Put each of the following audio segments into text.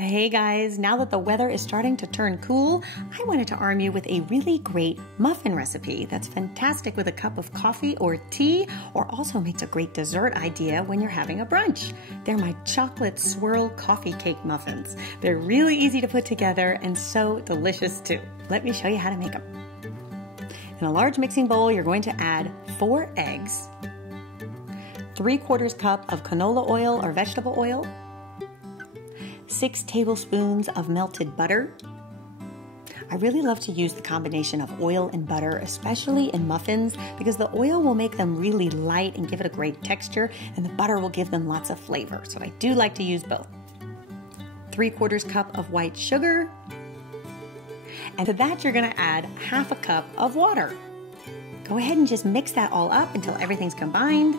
Hey guys, now that the weather is starting to turn cool, I wanted to arm you with a really great muffin recipe that's fantastic with a cup of coffee or tea, or also makes a great dessert idea when you're having a brunch. They're my chocolate swirl coffee cake muffins. They're really easy to put together and so delicious too. Let me show you how to make them. In a large mixing bowl, you're going to add 4 eggs, 3/4 cup of canola oil or vegetable oil, 6 tablespoons of melted butter. I really love to use the combination of oil and butter, especially in muffins, because the oil will make them really light and give it a great texture, and the butter will give them lots of flavor. So I do like to use both. 3/4 cup of white sugar. And to that, you're gonna add 1/2 cup of water. Go ahead and just mix that all up until everything's combined,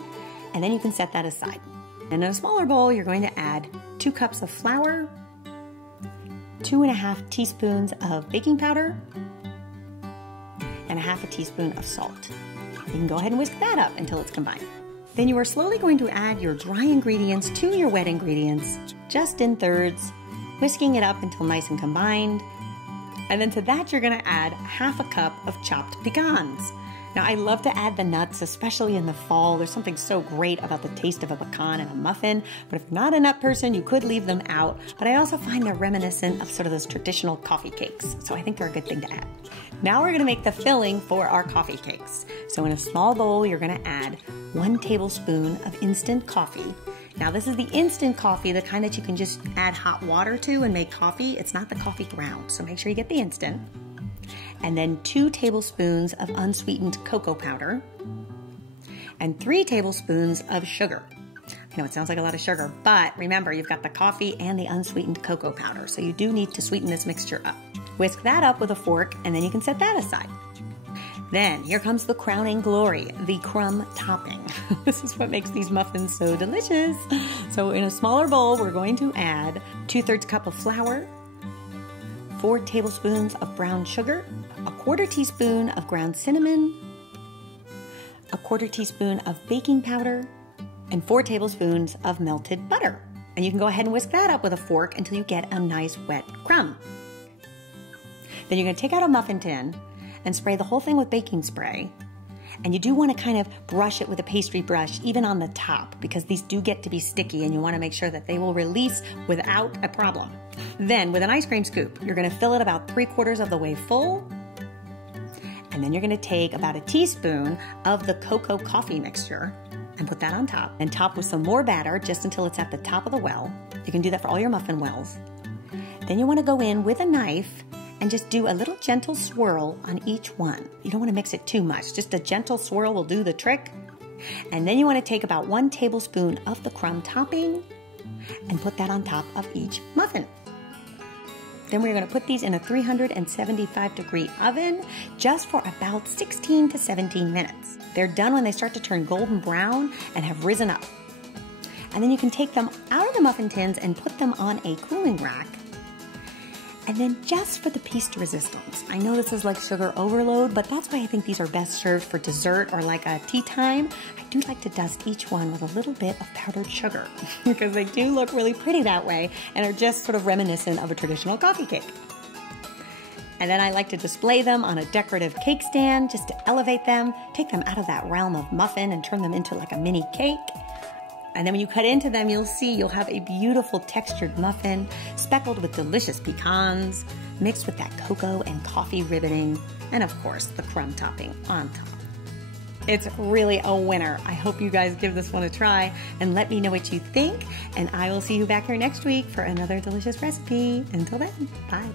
and then you can set that aside. And in a smaller bowl, you're going to add 2 cups of flour, 2½ teaspoons of baking powder, and 1/2 teaspoon of salt. You can go ahead and whisk that up until it's combined. Then you are slowly going to add your dry ingredients to your wet ingredients, just in thirds, whisking it up until nice and combined. And then to that, you're gonna add 1/2 cup of chopped pecans. Now, I love to add the nuts, especially in the fall. There's something so great about the taste of a pecan in a muffin, but if you're not a nut person, you could leave them out. But I also find they're reminiscent of sort of those traditional coffee cakes, so I think they're a good thing to add. Now we're gonna make the filling for our coffee cakes. So in a small bowl, you're gonna add 1 tablespoon of instant coffee. Now this is the instant coffee, the kind that you can just add hot water to and make coffee. It's not the coffee ground, so make sure you get the instant. And then 2 tablespoons of unsweetened cocoa powder, and 3 tablespoons of sugar. I know it sounds like a lot of sugar, but remember, you've got the coffee and the unsweetened cocoa powder, so you do need to sweeten this mixture up. Whisk that up with a fork, and then you can set that aside. Then here comes the crowning glory, the crumb topping. This is what makes these muffins so delicious. So in a smaller bowl, we're going to add 2/3 cup of flour, 4 tablespoons of brown sugar, 1/4 teaspoon of ground cinnamon, 1/4 teaspoon of baking powder, and 4 tablespoons of melted butter. And you can go ahead and whisk that up with a fork until you get a nice wet crumb. Then you're gonna take out a muffin tin and spray the whole thing with baking spray. And you do want to kind of brush it with a pastry brush, even on the top, because these do get to be sticky and you want to make sure that they will release without a problem. Then with an ice cream scoop, you're going to fill it about 3/4 of the way full. And then you're going to take about a teaspoon of the cocoa coffee mixture and put that on top, and top with some more batter just until it's at the top of the well. You can do that for all your muffin wells. Then you want to go in with a knife and just do a little gentle swirl on each one. You don't want to mix it too much. Just a gentle swirl will do the trick. And then you want to take about 1 tablespoon of the crumb topping and put that on top of each muffin. Then we're going to put these in a 375-degree oven just for about 16 to 17 minutes. They're done when they start to turn golden brown and have risen up. And then you can take them out of the muffin tins and put them on a cooling rack. And then just for the piece de resistance, I know this is like sugar overload, but that's why I think these are best served for dessert or like a tea time. I do like to dust each one with a little bit of powdered sugar because they do look really pretty that way and are just sort of reminiscent of a traditional coffee cake. And then I like to display them on a decorative cake stand just to elevate them, take them out of that realm of muffin and turn them into like a mini cake. And then when you cut into them, you'll see you'll have a beautiful textured muffin speckled with delicious pecans, mixed with that cocoa and coffee ribboning, and of course, the crumb topping on top. It's really a winner. I hope you guys give this one a try and let me know what you think. And I will see you back here next week for another delicious recipe. Until then, bye.